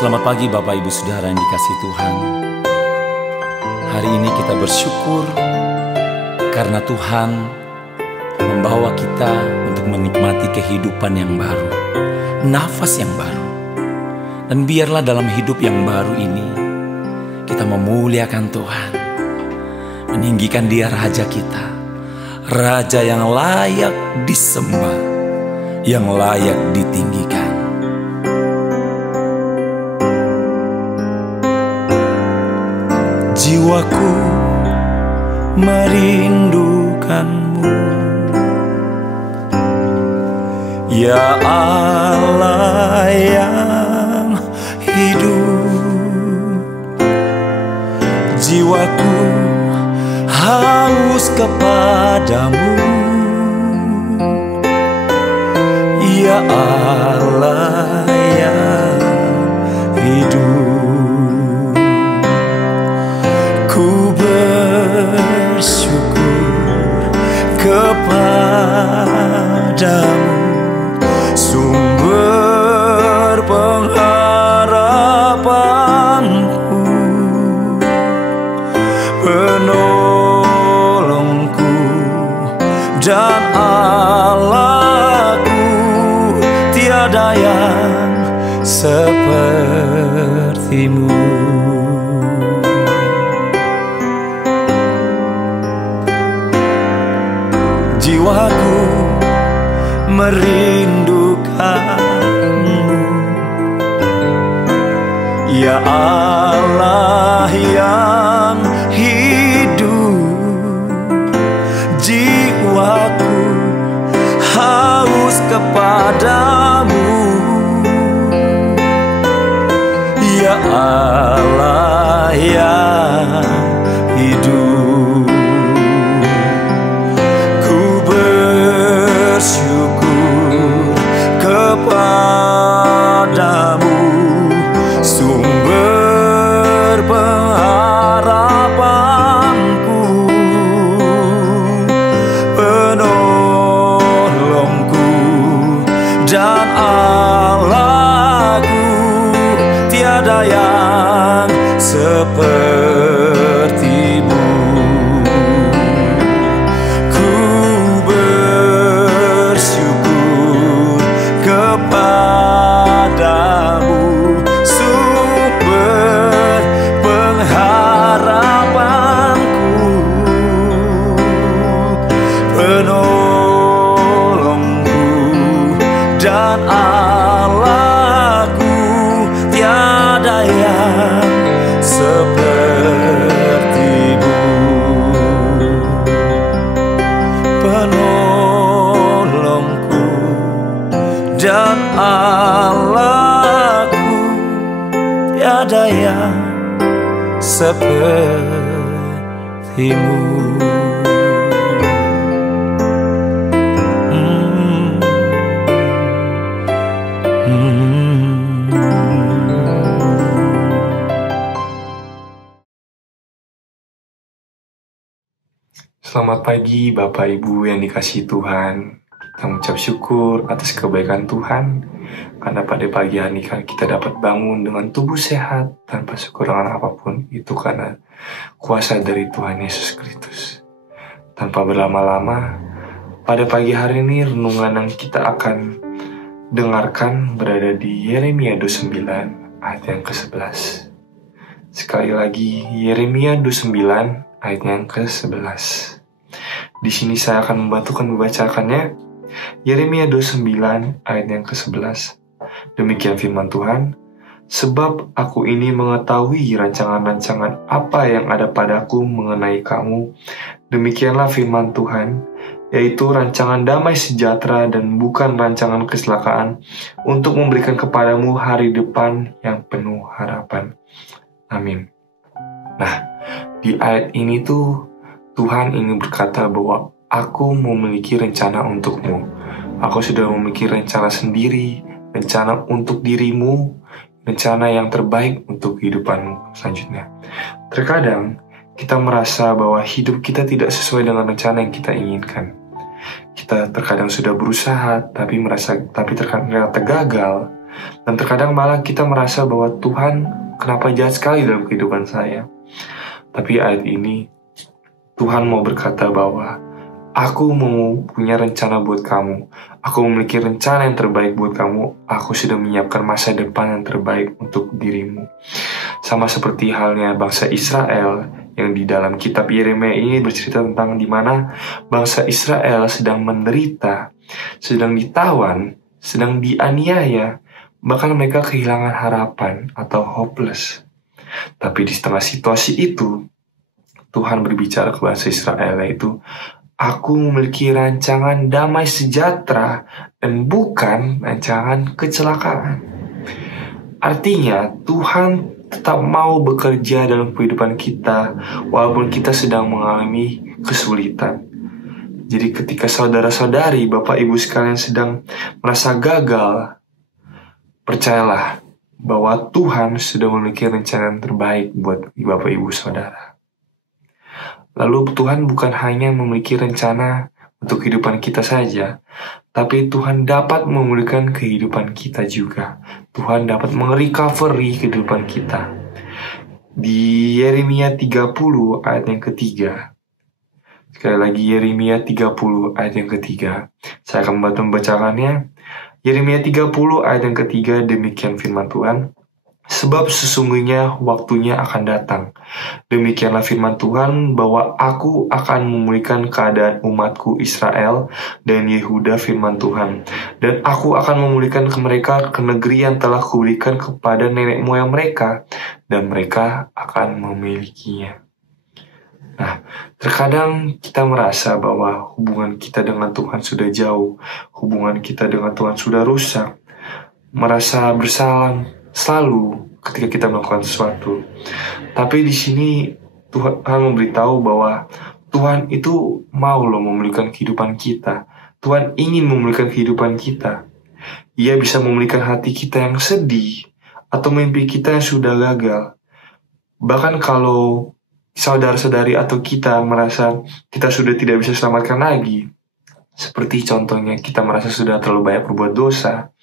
Selamat pagi Bapak Ibu Saudara yang dikasihi Tuhan. Hari ini kita bersyukur karena Tuhan membawa kita untuk menikmati kehidupan yang baru, nafas yang baru. Dan biarlah dalam hidup yang baru ini kita memuliakan Tuhan, meninggikan Dia Raja kita, Raja yang layak disembah, yang layak ditinggikan. Jiwaku merindukanmu, ya Allah yang hidup. Jiwaku haus kepadamu, ya Allah yang hidup. Bersyukur kepadamu, sumber pengharapanku, penolongku dan Allahku. Tiada yang sepertimu. Jiwaku merindukanmu, ya Allah yang hidup. Jiwaku haus kepadamu, ya Allah yang hidup. Bersyukur kepadamu, sumber pengharapanku, penolongku dan Allahku. Tiada yang sepertimu. Kepadamu, sumber pengharapanku, penolongku dan Allahku. Tiada yang sepertimu. Penolongku dan Allahku, tiada yang sepertimu. Selamat pagi Bapak Ibu yang dikasihi Tuhan. Kita mengucap syukur atas kebaikan Tuhan, karena pada pagi hari ini kita dapat bangun dengan tubuh sehat tanpa kekurangan apapun. Itu karena kuasa dari Tuhan Yesus Kristus. Tanpa berlama-lama, pada pagi hari ini renungan yang kita akan dengarkan berada di Yeremia 29 ayat yang ke-11. Sekali lagi, Yeremia 29 ayat yang ke-11. Di sini saya akan membacakannya. Yeremia 29 ayat yang ke-11. Demikian firman Tuhan, sebab aku ini mengetahui rancangan-rancangan apa yang ada padaku mengenai kamu. Demikianlah firman Tuhan, yaitu rancangan damai sejahtera dan bukan rancangan kecelakaan, untuk memberikan kepadamu hari depan yang penuh harapan. Amin. Nah, di ayat ini tuh Tuhan ingin berkata bahwa aku memiliki rencana untukmu. Aku sudah memiliki rencana sendiri, rencana untuk dirimu, rencana yang terbaik untuk kehidupanmu selanjutnya. Terkadang kita merasa bahwa hidup kita tidak sesuai dengan rencana yang kita inginkan. Kita terkadang sudah berusaha tapi ternyata gagal. Dan terkadang malah kita merasa bahwa Tuhan kenapa jahat sekali dalam kehidupan saya. Tapi ayat ini Tuhan mau berkata bahwa aku mau punya rencana buat kamu. Aku memiliki rencana yang terbaik buat kamu. Aku sudah menyiapkan masa depan yang terbaik untuk dirimu. Sama seperti halnya bangsa Israel yang di dalam kitab Yeremia ini bercerita tentang di mana bangsa Israel sedang menderita, sedang ditawan, sedang dianiaya, bahkan mereka kehilangan harapan atau hopeless. Tapi di tengah situasi itu, Tuhan berbicara ke bangsa Israel, yaitu aku memiliki rancangan damai sejahtera dan bukan rancangan kecelakaan. Artinya Tuhan tetap mau bekerja dalam kehidupan kita walaupun kita sedang mengalami kesulitan. Jadi ketika saudara-saudari, Bapak Ibu sekalian sedang merasa gagal, percayalah bahwa Tuhan sudah memiliki rencana yang terbaik buat Bapak Ibu Saudara. Lalu Tuhan bukan hanya memiliki rencana untuk kehidupan kita saja, tapi Tuhan dapat memulihkan kehidupan kita juga. Tuhan dapat merecovery kehidupan kita. Di Yeremia 30 ayat yang ketiga. Sekali lagi Yeremia 30 ayat yang ketiga. Saya akan membacakannya. Yeremia 30 ayat yang ketiga, demikian firman Tuhan. Sebab sesungguhnya waktunya akan datang. Demikianlah firman Tuhan bahwa aku akan memulihkan keadaan umatku Israel dan Yehuda, firman Tuhan. Dan aku akan memulihkan mereka ke negeri yang telah kuberikan kepada nenek moyang mereka, dan mereka akan memilikinya. Nah, terkadang kita merasa bahwa hubungan kita dengan Tuhan sudah jauh, hubungan kita dengan Tuhan sudah rusak, merasa bersalah selalu ketika kita melakukan sesuatu. Tapi di sini Tuhan memberitahu bahwa Tuhan itu mau loh memulihkan kehidupan kita. Tuhan ingin memulihkan kehidupan kita. Ia bisa memulihkan hati kita yang sedih atau mimpi kita yang sudah gagal. Bahkan kalau saudara-saudari atau kita merasa kita sudah tidak bisa selamatkan lagi, seperti contohnya kita merasa sudah terlalu banyak berbuat dosa,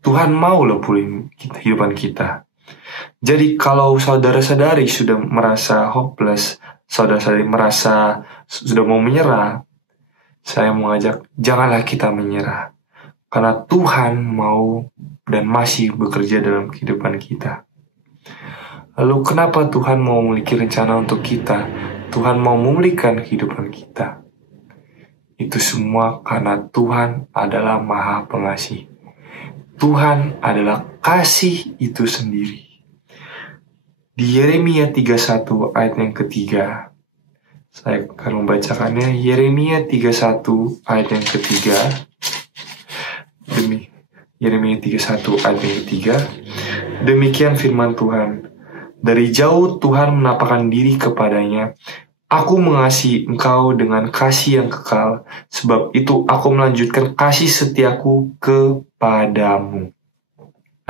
Tuhan mau loh pulih kehidupan kita. Jadi kalau saudara-saudari sudah merasa hopeless, saudara-saudari merasa sudah mau menyerah, saya mengajak janganlah kita menyerah. Karena Tuhan mau dan masih bekerja dalam kehidupan kita. Lalu kenapa Tuhan mau memiliki rencana untuk kita? Tuhan mau memulihkan kehidupan kita. Itu semua karena Tuhan adalah Maha Pengasih. Tuhan adalah kasih itu sendiri. Di Yeremia 31 ayat yang ketiga, saya akan membacakannya. Yeremia 31 ayat yang ketiga. Yeremia 31 ayat yang ketiga. Demikian firman Tuhan. Dari jauh Tuhan menampakkan diri kepadanya. Aku mengasihi engkau dengan kasih yang kekal, sebab itu aku melanjutkan kasih setiaku kepadamu.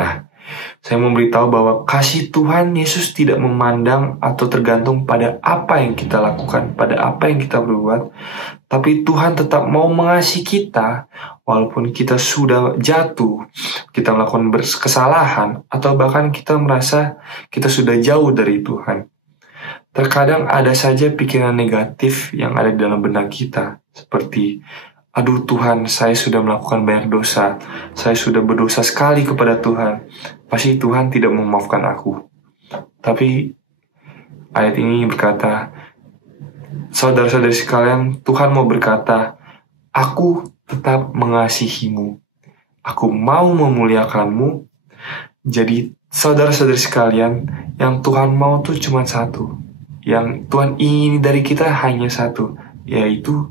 Nah, saya memberitahu bahwa kasih Tuhan Yesus tidak memandang atau tergantung pada apa yang kita lakukan, pada apa yang kita berbuat, tapi Tuhan tetap mau mengasihi kita walaupun kita sudah jatuh, kita melakukan kesalahan, atau bahkan kita merasa kita sudah jauh dari Tuhan. Terkadang ada saja pikiran negatif yang ada di dalam benak kita, seperti, aduh Tuhan, saya sudah melakukan banyak dosa, saya sudah berdosa sekali kepada Tuhan, pasti Tuhan tidak memaafkan aku. Tapi ayat ini berkata, saudara-saudari sekalian, Tuhan mau berkata, aku tetap mengasihimu, aku mau memuliakanmu. Jadi saudara-saudari sekalian, yang Tuhan mau tuh cuma satu. Yang Tuhan ingin dari kita hanya satu, yaitu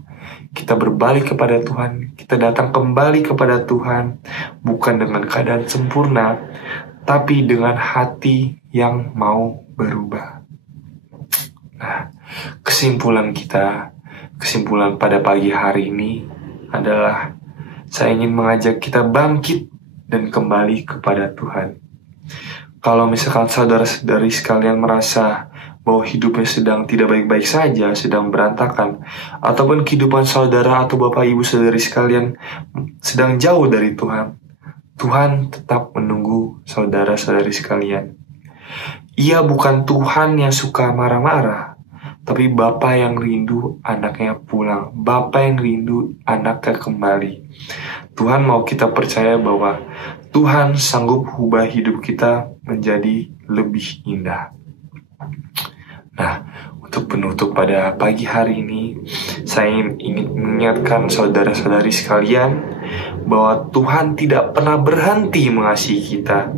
kita berbalik kepada Tuhan, kita datang kembali kepada Tuhan, bukan dengan keadaan sempurna, tapi dengan hati yang mau berubah. Nah, kesimpulan pada pagi hari ini adalah saya ingin mengajak kita bangkit dan kembali kepada Tuhan. Kalau misalkan saudara-saudari sekalian merasa bahwa hidupnya sedang tidak baik-baik saja, sedang berantakan, ataupun kehidupan saudara atau bapak ibu saudari sekalian sedang jauh dari Tuhan, Tuhan tetap menunggu saudara-saudari sekalian. Ia bukan Tuhan yang suka marah-marah, tapi Bapa yang rindu anaknya pulang. Bapa yang rindu anaknya kembali. Tuhan mau kita percaya bahwa Tuhan sanggup ubah hidup kita menjadi lebih indah. Nah, untuk penutup pada pagi hari ini, saya ingin mengingatkan saudara-saudari sekalian bahwa Tuhan tidak pernah berhenti mengasihi kita.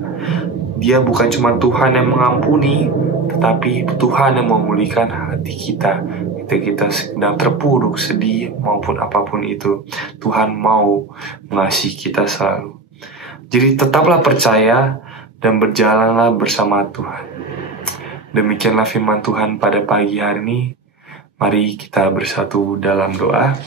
Dia bukan cuma Tuhan yang mengampuni, tetapi Tuhan yang memulihkan hati kita. Ketika kita sedang terpuruk, sedih, maupun apapun itu, Tuhan mau mengasihi kita selalu. Jadi tetaplah percaya dan berjalanlah bersama Tuhan. Demikianlah firman Tuhan pada pagi hari ini. Mari kita bersatu dalam doa.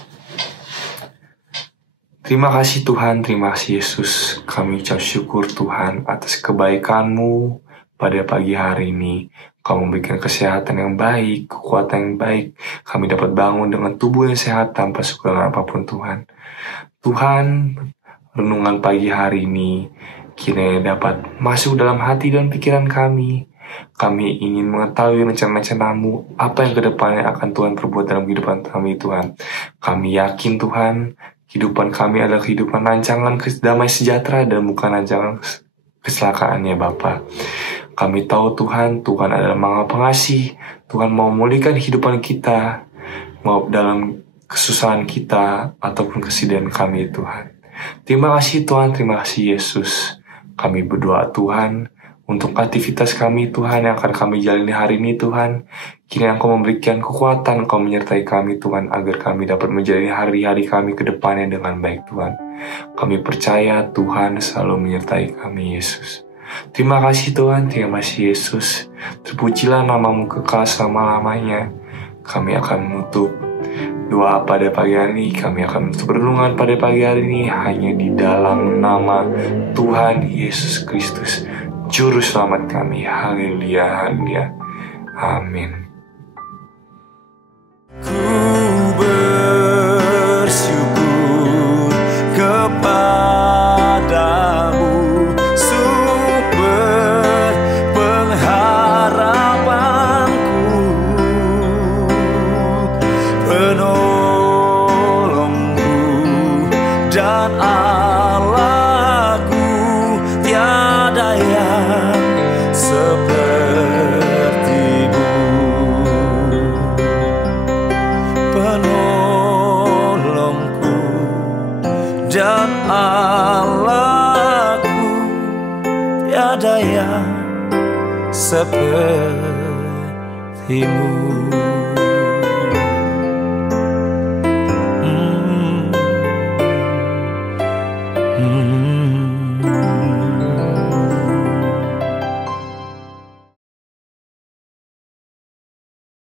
Terima kasih Tuhan, terima kasih Yesus. Kami ucap syukur Tuhan atas kebaikan-Mu pada pagi hari ini. Kau memberikan kesehatan yang baik, kekuatan yang baik. Kami dapat bangun dengan tubuh yang sehat tanpa kekurangan apapun Tuhan. Tuhan, renungan pagi hari ini kiranya dapat masuk dalam hati dan pikiran kami. Kami ingin mengetahui rencana-rencana-Mu, apa yang kedepannya akan Tuhan perbuat dalam kehidupan kami Tuhan. Kami yakin Tuhan, kehidupan kami adalah kehidupan rancangan damai sejahtera dan bukan rancangan kecelakaan ya Bapa. Kami tahu Tuhan, Tuhan adalah Maha Pengasih. Tuhan mau memulihkan kehidupan kita, mau dalam kesusahan kita ataupun kesedihan kami Tuhan. Terima kasih Tuhan, terima kasih Yesus. Kami berdoa Tuhan, untuk aktivitas kami Tuhan yang akan kami jalani hari ini Tuhan. Kiranya Engkau memberikan kekuatan, Engkau menyertai kami Tuhan, agar kami dapat menjalani hari-hari kami ke depannya dengan baik Tuhan. Kami percaya Tuhan selalu menyertai kami Yesus. Terima kasih Tuhan, terima kasih Yesus. Terpujilah nama-Mu kekal selama-lamanya. Kami akan menutup doa pada pagi hari ini. Kami akan menutup renungan pada pagi hari ini hanya di dalam nama Tuhan Yesus Kristus, Juru Selamat kami. Haleluya, haleluya. Amin. Ku bersyukur kepadamu, sumber pengharapanku, penolongku dan Allahku. Tiada yang seperti-Mu, penolongku dan Allahku. Tiada yang seperti-Mu.